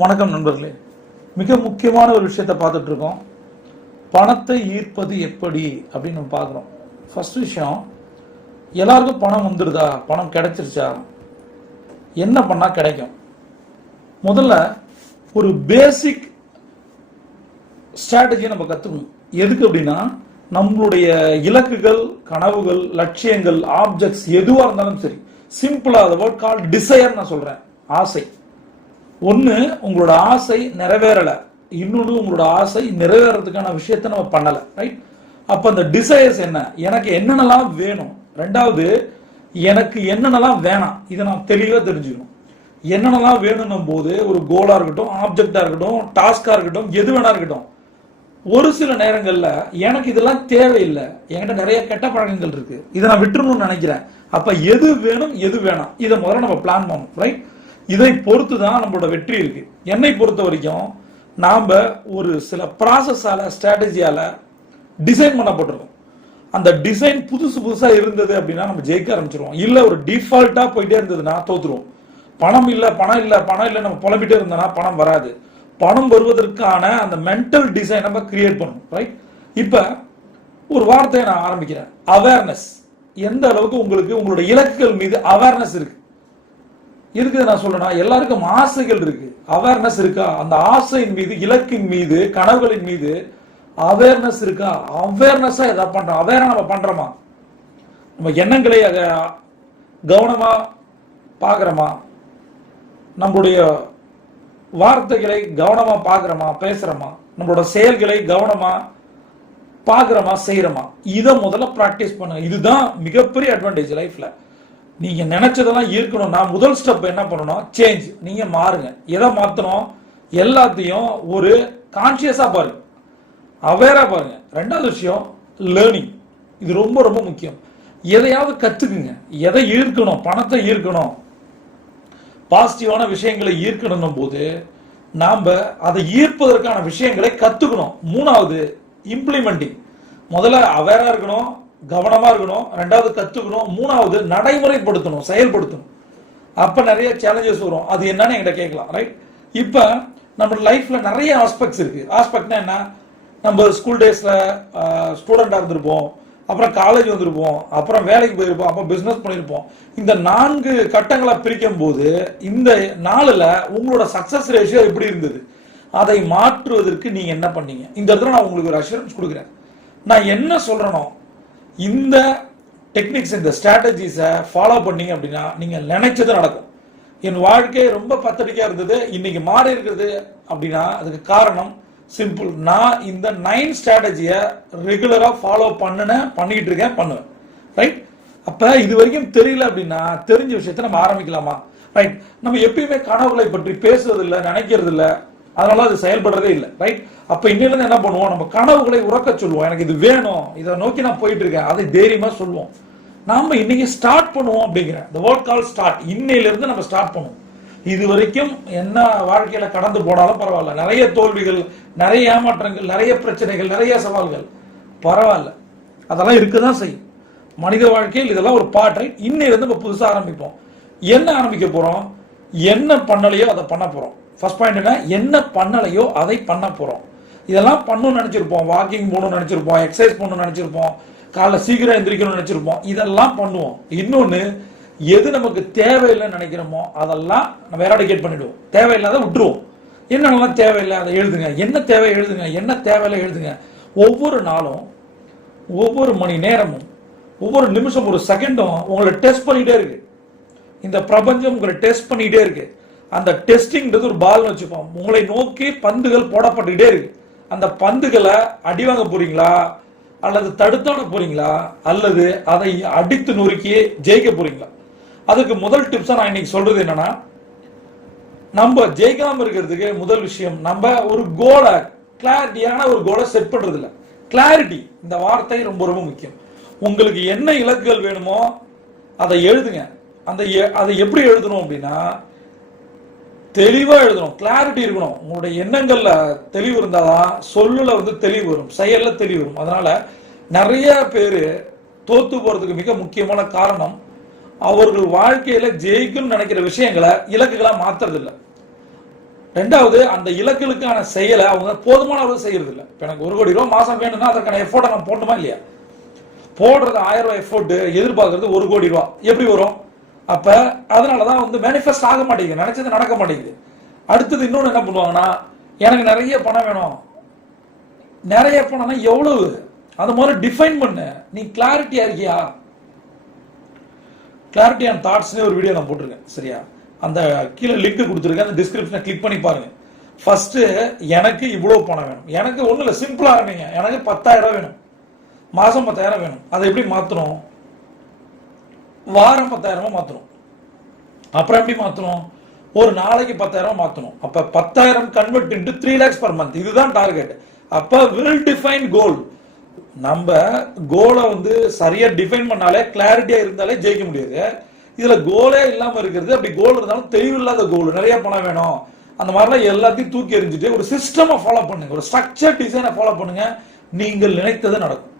வணக்கம் நண்பர்களே. மிக முக்கியமான ஒரு விஷயத்தை பார்த்துட்டு இருக்கோம். பணத்தை ஈர்ப்பது எப்படி அப்படின்னு நம்ம பார்க்குறோம். ஃபர்ஸ்ட் விஷயம், எல்லாருக்கும் பணம் வந்துடுதா, பணம் கிடைச்சிருச்சா, என்ன பண்ணால் கிடைக்கும்? முதல்ல ஒரு பேசிக் ஸ்ட்ராட்டஜியை நம்ம கற்றுக்கணும். எதுக்கு அப்படின்னா, நம்மளுடைய இலக்குகள், கனவுகள், லட்சியங்கள், ஆப்ஜெக்ட்ஸ் எதுவாக இருந்தாலும் சரி, சிம்பிளாக அதை வேர்ட் கால் டிசையர் நான் சொல்கிறேன். ஆசை. ஒன்று, உங்களோட ஆசை நிறைவேறலை, இன்னொன்று உங்களோட ஆசை நிறைவேறதுக்கான விஷயத்த நம்ம பண்ணலை, ரைட்? அப்போ அந்த டிசைர்ஸ் என்ன, எனக்கு என்னென்னலாம் வேணும், ரெண்டாவது எனக்கு என்னென்னலாம் வேணாம், இதை நான் தெளிவாக தெரிஞ்சுக்கணும். என்னென்னலாம் வேணும்னும் போது ஒரு கோலாக இருக்கட்டும், ஆப்ஜெக்டாக இருக்கட்டும், டாஸ்காக இருக்கட்டும், எது வேணா இருக்கட்டும், ஒரு சில நேரங்களில் எனக்கு இதெல்லாம் தேவையில்லை, என்கிட்ட நிறைய கெட்ட பழக்கங்கள் இருக்கு, இதை நான் விட்டுறணும்னு நினைக்கிறேன். அப்போ எது வேணும் எது வேணாம் இதை முதல்ல நம்ம பிளான் பண்ணணும், ரைட்? இதை பொறுத்து தான் நம்மளோட வெற்றி இருக்கு. என்னை பொறுத்த வரைக்கும் நாம் ஒரு சில ப்ராசஸால, ஸ்ட்ராட்டஜியால டிசைன் பண்ணப்பட்டிருக்கோம். அந்த டிசைன் புதுசாக இருந்தது அப்படின்னா நம்ம ஜெயிக்க ஆரம்பிச்சிருவோம். இல்லை ஒரு டிஃபால்ட்டாக போயிட்டே இருந்ததுன்னா தோத்துருவோம். பணம் இல்லை நம்ம புலம்பிட்டே இருந்தோம்னா பணம் வராது. பணம் வருவதற்கான அந்த மென்டல் டிசைன் நம்ம கிரியேட் பண்ணணும், ரைட்? இப்போ ஒரு வார்த்தையை நான் ஆரம்பிக்கிறேன், அவேர்னஸ். எந்த அளவுக்கு உங்களுக்கு உங்களோட இலக்குகள் மீது அவேர்னஸ் இருக்கு? இருக்குது நான் சொல்றேன்னா, எல்லாருக்கும் ஆசைகள் இருக்கு, அவேர்னஸ் இருக்கா? அந்த ஆசையின் மீது, இலக்கின் மீது, கனவுகளின் மீது அவேர்னஸ் இருக்கா? அவேர்னஸா எதாவது பண்றோம், அவேரா நம்ம பண்றோமா? நம்ம எண்ணங்களை கவனமா பாக்குறோமா? நம்மளுடைய வார்த்தைகளை கவனமா பாக்குறோமா, பேசுறோமா? நம்மளோட செயல்களை கவனமா பாக்குறோமா, செய்யறோமா? இதை முதல்ல பிராக்டிஸ் பண்ணுங்க. இதுதான் மிகப்பெரிய அட்வான்டேஜ் லைஃப்ல. நீங்க நினைச்சதெல்லாம் ஈர்க்கணும்னா முதல் ஸ்டெப் என்ன பண்ணணும்? சேஞ்ச். நீங்க மாறுங்க. எதை மாத்தணும்? எல்லாத்தையும் ஒரு கான்சியஸா பாருங்க, அவேரா பாருங்க. ரெண்டாவது விஷயம், லேர்னிங். இது ரொம்ப ரொம்ப முக்கியம். எதையாவது கத்துக்குங்க. எதை ஈர்க்கணும்? பணத்தை ஈர்க்கணும், பாசிட்டிவான விஷயங்களை ஈர்க்கணும் போது நாம அதை ஈர்ப்பதற்கான விஷயங்களை கத்துக்கணும். மூணாவது, இம்ப்ளிமெண்டிங். முதல்ல அவேரா இருக்கணும், கவனமா இருக்கணும், ரெண்டாவது கத்துக்கணும், மூணாவது நடைமுறைப்படுத்தணும், செயல்படுத்தணும். அப்ப நிறைய சேலஞ்சஸ் வரும். அது என்னன்னு என்கிட்ட கேட்கலாம், ரைட்? இப்ப நம்ம லைஃப்ல நிறைய ஆஸ்பெக்ட்ஸ் இருக்கு. ஆஸ்பெக்ட்னா என்ன? நம்ம ஸ்கூல் டேஸ்ல ஸ்டூடெண்டா இருந்திருப்போம், அப்புறம் காலேஜ் வந்திருப்போம், அப்புறம் வேலைக்கு போயிருப்போம், அப்புறம் பிசினஸ் பண்ணிருப்போம். இந்த 4 கட்டங்களை பிரிக்கும் போது இந்த 4ல உங்களோட சக்சஸ் ரேஷியோ எப்படி இருந்தது, அதை மாற்றுவதற்கு நீங்க என்ன பண்ணீங்க? இந்த இடத்துல நான் உங்களுக்கு ஒரு அஷூரன்ஸ் கொடுக்குறேன். நான் என்ன சொல்றேனோ இந்த டெக்னிக்ஸ், இந்த ஸ்ட்ராட்டஜிஸை ஃபாலோ பண்ணீங்க அப்படின்னா நீங்க நினைச்சது நடக்கும். என் வாழ்க்கை ரொம்ப பத்தடிக்கா இருந்தது, இன்னைக்கு மாறி இருக்கிறது அப்படின்னா அதுக்கு காரணம் சிம்பிள். நான் இந்த 9 ஸ்ட்ராட்டஜியை ரெகுலரா ஃபாலோ பண்ணிட்டு இருக்கேன், பண்ணுவேன், ரைட்? அப்ப இது வரைக்கும் தெரியல அப்படின்னா தெரிஞ்ச விஷயத்த நம்ம ஆரம்பிக்கலாமா, ரைட்? நம்ம எப்பயுமே கனவுகளை பற்றி பேசுறது இல்லை, நினைக்கிறது இல்லை, அதனால அது செயல்படுறதே இல்லை, ரைட்? அப்ப இன்னிலிருந்து என்ன பண்ணுவோம்? நம்ம கனவுகளை உறக்க சொல்லுவோம். எனக்கு இது வேணும், இதை நோக்கி நான் போயிட்டு இருக்கேன், அதை தைரியமா சொல்லுவோம். நாம இன்னைக்கு ஸ்டார்ட் பண்ணுவோம் அப்படிங்கிறேன். the word called start. இன்னையிலிருந்து நம்ம ஸ்டார்ட் பண்ணுவோம். இது வரைக்கும் என்ன வாழ்க்கையில கடந்து போனாலும் பரவாயில்ல, நிறைய தோல்விகள், நிறைய ஏமாற்றங்கள், நிறைய பிரச்சனைகள், நிறைய சவால்கள், பரவாயில்ல, அதெல்லாம் இருக்குதான் செய்யும். மனித வாழ்க்கையில் இதெல்லாம் ஒரு பார்ட், ரைட்? இன்னையிலிருந்து நம்ம புதுசா ஆரம்பிப்போம். என்ன ஆரம்பிக்க போறோம்? என்ன பண்ணலையோ அதை பண்ண போறோம். ஃபர்ஸ்ட் பாயிண்ட் என்ன? என்ன பண்ணலையோ அதை பண்ண போறோம். இதெல்லாம் பண்ணணும்னு நினைச்சிருப்போம், வாக்கிங் போகணும்னு நினைச்சிருப்போம், எக்ஸசைஸ் பண்ணணும்னு நினைச்சிருப்போம், காலைல சீக்கிரம் எந்திரிக்கணும்னு நினைச்சிருப்போம், இதெல்லாம் பண்ணுவோம். இன்னொன்னு, எது நமக்கு தேவையில்லைன்னு நினைக்கிறோமோ அதெல்லாம் நம்ம எராடிகேட் பண்ணிடுவோம், தேவையில்லாத விட்டுருவோம். என்னென்னலாம் தேவையில்லை அதை எழுதுங்க, என்ன தேவை எழுதுங்க, என்ன தேவையில்லை எழுதுங்க. ஒவ்வொரு நாளும், ஒவ்வொரு மணி நேரமும், ஒவ்வொரு நிமிஷம், ஒரு செகண்டும் உங்களை டெஸ்ட் பண்ணிட்டே இருக்கு. இந்த பிரபஞ்சம் உங்களை டெஸ்ட் பண்ணிட்டே இருக்கு. அந்த டெஸ்டிங்ன்றது ஒரு பால் வச்சுப்போம், உங்களை நோக்கி பந்துகள் போடப்பட்டுக்கிட்டே இருக்கு. அந்த பந்துகளை அடிவாங்க போறீங்களா, அல்லது தடுத்தாட போறீங்களா, அல்லது அதை அடித்து நொறுக்கி ஜெயிக்க போறீங்களா? அதுக்கு முதல் டிப்ஸா நான் இன்னைக்கு சொல்றது என்னன்னா, நம்ம ஜெயிக்காம இருக்கிறதுக்கு முதல் விஷயம், நம்ம ஒரு கோலை, கிளாரிட்டியான ஒரு கோலை செட் பண்றது இல்லை. கிளாரிட்டி, இந்த வார்த்தை ரொம்ப ரொம்ப முக்கியம். உங்களுக்கு என்ன இலக்குகள் வேணுமோ அதை எழுதுங்க. அதை எப்படி எழுதணும் அப்படின்னா, தெளிவா எழுதணும், கிளாரிட்டி இருக்கணும். உங்களுடைய எண்ணங்கள்ல தெளிவு இருந்தாதான் சொல்லுல தெளிவு வரும், செயல்ல தெளிவு வரும். அதனால நிறைய பேரு தோத்து போறதுக்கு மிக முக்கியமான காரணம், அவர்கள் வாழ்க்கையில ஜெயிக்கும் நினைக்கிற விஷயங்களை இலக்குகளா மாத்துறது இல்லை. ரெண்டாவது, அந்த இலக்குகளுக்கான செயலை அவங்க போதுமான அளவு செய்யறது இல்லை. இப்போ எனக்கு 1 கோடி ரூபா மாசம் வேணும்னா அதற்கான எஃபோர்ட்டை நான் போடணுமா இல்லையா? போடுறது 1000 ரூபாய் எஃபோர்ட், எதிர்பார்க்கறது 1 கோடி ரூபா, எப்படி வரும்? அப்ப அதனாலதான் மேனிஃபெஸ்ட் ஆக மாட்டேங்குது, நினைச்சது நடக்க மாட்டேங்குது. அடுத்தது இன்னொன்னு என்ன பண்ணுவாங்கன்னா, எனக்கு நிறைய பணம் வேணும். நிறைய பணம்னா எவ்வளவு, அது மாதிரி டிஃபைன் பண்ணு. நீ கிளாரிட்டியா இருக்கியா? கிளாரிட்டி அண்ட் தாட்ஸ்னு ஒரு வீடியோ நான் போட்டிருக்கேன், சரியா? அந்த கீழே லிங்க் கொடுத்துருக்கேன், அந்த டிஸ்கிரிப்ஷனை கிளிக் பண்ணி பாருங்க. ஃபர்ஸ்ட், எனக்கு இவ்வளவு பணம் வேணும். எனக்கு ஒண்ணு இல்லை, சிம்பிளா ஆரம்பிங்க. எனக்கு 10,000 ரூபாய் வேணும், மாசம் 10,000 வேணும். அதை எப்படி மாத்தணும்? வாரம் 10,000 மாத்தணும். அப்புறம் எப்படி மாத்தணும்? ஒரு நாளைக்கு 10,000 மாத்தணும். அப்ப 10,000 convert into 3 lakhs per month. இதுதான் டார்கெட். அப்ப வெல் டிஃபைன் கோல். நம்ம கோலை சரியா டிஃபைன் பண்ணாலே, கிளாரிட்டியா இருந்தாலே ஜெயிக்க முடியாது. இதுல கோலே இல்லாம இருக்கிறது. அப்படி கோல் இருந்தாலும் தெளிவில்லாத கோல், நிறைய பணம் வேணும், அந்த மாதிரிலாம் எல்லாத்தையும் தூக்கி எறிஞ்சிட்டு ஒரு சிஸ்டமை ஃபாலோ பண்ணுங்க, ஒரு ஸ்ட்ரக்சர் டிசைனை ஃபாலோ பண்ணுங்க, நீங்கள் நினைத்தது நடக்கும்.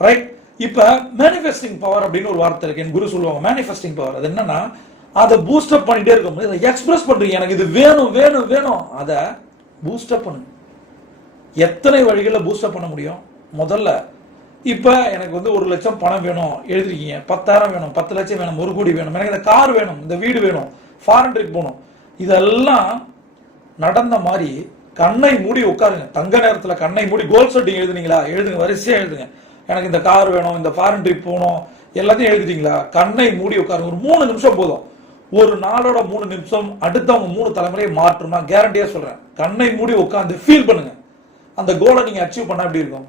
ரைட்? இப்ப மேனிஃபெஸ்டிங் பவர் அப்படின்னு ஒரு வார்த்தை இருக்கு, என் குரு சொல்லுவாங்க. மேனிஃபெஸ்டிங் பவர் அது என்னன்னா, அதை பூஸ்டப் பண்ணிட்டே இருக்கும். இதை எக்ஸ்பிரஸ் பண்றீங்க, எனக்கு இது வேணும் வேணும் வேணும், அதை பூஸ்டப் பண்ணுங்க. எத்தனை வழிகளில் பூஸ்டப் பண்ண முடியும்? முதல்ல, இப்ப எனக்கு 1 லட்சம் பணம் வேணும் எழுதிருக்கீங்க, 10,000 வேணும், 10 லட்சம் வேணும், 1 கோடி வேணும், எனக்கு இந்த கார் வேணும், இந்த வீடு வேணும், ஃபாரின் ட்ரிப் போகணும். இதெல்லாம் நடந்த மாதிரி கண்ணை மூடி உட்காருங்க. தங்க நேரத்துல கண்ணை மூடி கோல் செட்டிங் எழுதுனீங்களா? எழுதுங்க, வரிசையா எழுதுங்க. எனக்கு இந்த கார் வேணும், இந்த ஃபாரின் ட்ரிப் போகணும், எல்லாத்தையும் எழுதிட்டீங்களா? கண்ணை மூடி உட்காருங்க. ஒரு 3 நிமிஷம் போதும். ஒரு நாளோட 3 நிமிஷம் அடுத்தவங்க 3 தலைமுறையை மாற்றும், நான் கேரண்டியா சொல்றேன். கண்ணை மூடி உட்காந்து ஃபீல் பண்ணுங்க. அந்த கோலை நீங்க அச்சீவ் பண்ண எப்படி இருக்கும்?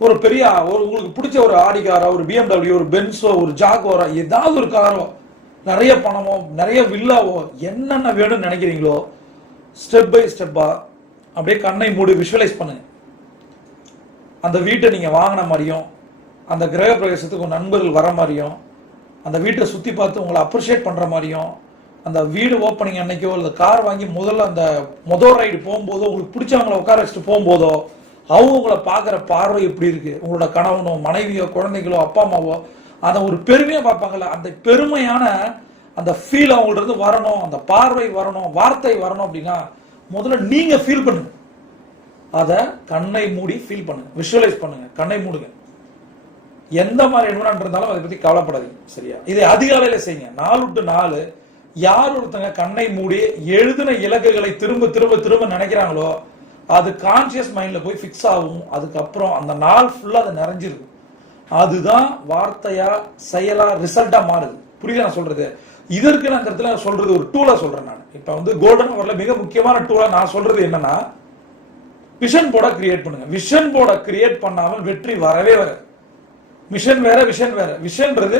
ஒரு பெரிய உங்களுக்கு பிடிச்ச ஒரு ஆடி காரோ, ஒரு BMW, ஒரு பென்ஸோ, ஒரு ஜாகுவாரோ, ஏதாவது ஒரு காரோ, நிறைய பணமோ, நிறைய வில்லாவோ, என்னென்ன வேணும்னு நினைக்கிறீங்களோ ஸ்டெப் பை ஸ்டெப்பா அப்படியே கண்ணை மூடி விஷுவலைஸ் பண்ணுங்க. அந்த வீட்டை நீங்க வாங்கின மாதிரியும், அந்த கிரக பிரவேசத்துக்கு நண்பர்கள் வர மாதிரியும், அந்த வீட்டை சுத்தி பார்த்து உங்களை அப்ரிஷியேட் பண்ற மாதிரியும், அந்த வீடு ஓப்பனிங் அன்னைக்கோ இல்லை கார் வாங்கி முதல்ல அந்த முதல் ரைடு போகும்போதோ, உங்களுக்கு பிடிச்சவங்களை உட்கார வச்சுட்டு போகும்போதோ, அவங்க உங்களை பார்க்குற பார்வை எப்படி இருக்கு? உங்களோட கணவனோ, மனைவியோ, குழந்தைகளோ, அப்பா அம்மாவோ அதை ஒரு பெருமையா பார்ப்பாங்கல்ல, அந்த பெருமையான அந்த ஃபீல் அவங்கள்ட்ட இருந்து வரணும், அந்த பார்வை வரணும், வார்த்தை வரணும் அப்படின்னா முதல்ல நீங்க ஃபீல் பண்ணுங்க. அதை கண்ணை மூடி ஃபீல் பண்ணுங்க, விஷுவலைஸ் பண்ணுங்க, கண்ணை மூடுங்க. எந்த மாதிரி என்விரான்மெண்ட் இருந்தாலும் அதை பத்தி கவலைப்படாதீங்க, சரியா? இதை அதிகாலையில செய்யுங்க. 4 to 4 யார் ஒருத்தங்க கண்ணை மூடி எழுதின இலக்குகளை திரும்ப திரும்ப திரும்ப நினைக்கிறாங்களோ, அது கான்சியஸ் மைண்ட்ல போய் ஃபிக்ஸ் ஆகும். அதுக்கப்புறம் அந்த நாள் ஃபுல்லா அது நிறைஞ்சிருக்கும். அதுதான் வார்த்தையா, செயலா, ரிசல்ட்டா மாறுது. புரியல நான் சொல்றது? இதற்கு நான் இடத்துல சொல்றது ஒரு டூலா சொல்றேன். நான் இப்ப கோல்டன் ஹவர்ல மிக முக்கியமான டூலா நான் சொல்றது என்னன்னா, விஷன் போர்டை கிரியேட் பண்ணுங்க. விஷன் போர்டை கிரியேட் பண்ணாமல் வெற்றி வரவே வராது. மிஷன் வேற, விஷன் வேற. விஷன்றது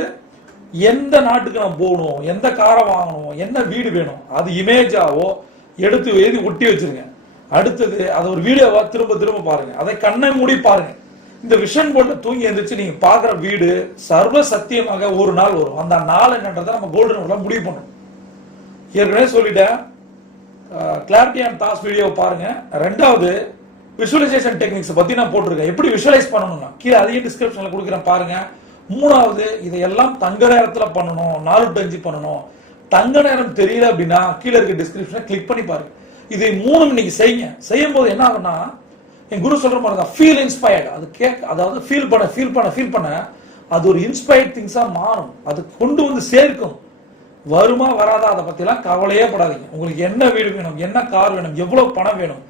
எந்த நாட்டுக்கு நான் போகணும், எந்த காரை வாங்கணும், என்ன வீடு வேணும், அது இமேஜாவோ எடுத்து எழுதி ஒட்டி வச்சிருங்க. அடுத்தது அதை ஒரு வீடியோவா திரும்ப திரும்ப பாருங்க, அதை கண்ணை மூடி பாருங்க. இந்த விஷன் போர்ட்ல தூங்கி எழுந்திரிச்சு நீங்க பாக்குற வீடு சர்வ சத்தியமாக ஒரு நாள் வரும். அந்த நாள் என்னன்றதை நம்ம கோல்டன் ஹவர்ல முடிவு பண்ணணும். ஏற்கனவே சொல்லிட்டேன், கிளாரிட்டி அண்ட் தாட்ஸ் வீடியோ பாருங்க. ரெண்டாவது, விஷுவலைசேஷன் டெக்னிக்ஸ் பத்தி நான் போட்டிருக்கேன், எப்படி விஷுவலைஸ் பண்ணணும்னா கீழே அதையும் டிஸ்கிரிப்ஷன்ல கொடுக்குறேன் பாருங்க. மூணாவது, இதையெல்லாம் தங்க நேரத்துல பண்ணணும், 4 to 5 பண்ணணும். தங்க நேரம் தெரியல அப்படின்னா கீழே இருக்க டிஸ்கிரிப்ஷனை கிளிக் பண்ணி பாருங்க. இதை 3 இன்னைக்கு செய்யுங்க. செய்யும் போது என்ன ஆகும்னா, என் குரு சொல்ற மாதிரி தான், ஃபீல் இன்ஸ்பயர்ட். அது அதாவது ஃபீல் பண்ண அது ஒரு இன்ஸ்பயர்ட் திங்ஸா மாறும். அது கொண்டு வந்து சேர்க்கும். வருமா வராதா அதை பத்திலாம் கவலையே படாதீங்க. உங்களுக்கு என்ன வீடு வேணும், என்ன கார் வேணும், எவ்வளவு பணம் வேணும்,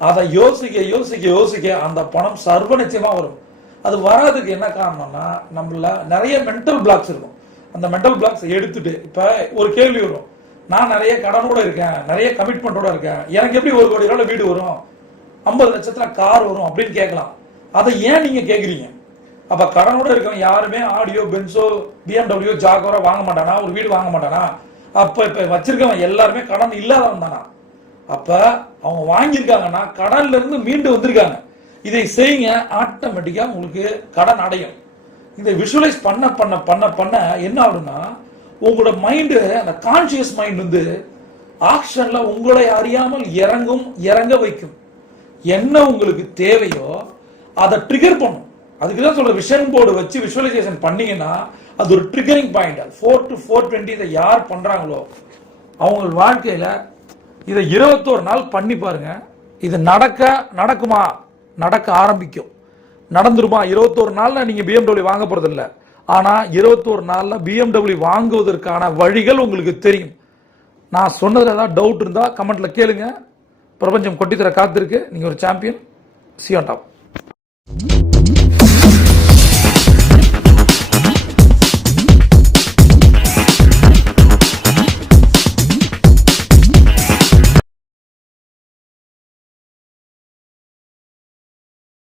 அதை யோசிக்க யோசிக்க யோசிக்க அந்த பணம் சர்வ நிச்சயமா வரும். அது வராதுக்கு என்ன காரணம்னா, நம்மள நிறைய மென்டல் பிளாக்ஸ் இருக்கும். அந்த மென்டல் பிளாக்ஸ் எடுத்துட்டு, இப்ப ஒரு கேள்வி வரும், நான் நிறைய கடனோட இருக்கேன், நிறைய கமிட்மெண்டோட இருக்கேன், எனக்கு எப்படி 1 கோடி ரூபாய் வீடு வரும், 50 லட்சத்துல கார் வரும் அப்படின்னு கேட்கலாம். அதை ஏன் நீங்க கேக்குறீங்க? அப்ப கடனோட இருக்கவன் யாருமே ஆடியோ, பென்சோ, BMW, ஜாகுவாரோ வாங்க மாட்டானா, ஒரு வீடு வாங்க மாட்டானா? அப்ப இப்ப வச்சிருக்கவன் எல்லாருமே கடன் இல்லாதவன் தானா? அப்ப அவங்க வாங்கியிருக்காங்கன்னா கடன்ல இருந்து மீண்டு வந்திருக்காங்க. இதை செய்யுங்க, ஆட்டோமேட்டிக்கா உங்களுக்கு கடன் அடையும். இதை விஷுவலைஸ் பண்ண பண்ண பண்ண பண்ண என்ன ஆகுதுன்னா, உங்களோட மைண்டு, அந்த கான்சியஸ் மைண்ட் ஆக்ஷன்ல உங்களை அறியாமல் இறங்க வைக்கும். என்ன உங்களுக்கு தேவையோ அதை ட்ரிகர் பண்ணும். அதுக்குதான் சொல்ற, விஷன் போர்டு வச்சு விஷுவலைசேஷன் பண்ணீங்கன்னா அது ஒரு ட்ரிகரிங் பாயிண்ட். 4 to 420 இதை யார் பண்றாங்களோ அவங்க வாழ்க்கையில இதை 21 நாள் பண்ணி பாருங்க. இது நடக்குமா? நடக்க ஆரம்பிக்கும். நடந்துருமா? 21 நாள்ல நீங்க BMW வாங்க போறது இல்ல. ஆனா 21 நாள்ல BMW வாங்குவதற்கான வழிகள் உங்களுக்கு தெரியும். நான் சொன்னதுல ஏதாவது டவுட் இருந்தா கமெண்ட்ல கேளுங்க. பிரபஞ்சம் கொட்டித்தர காத்திருக்கு. நீங்க ஒரு champion. See you on top.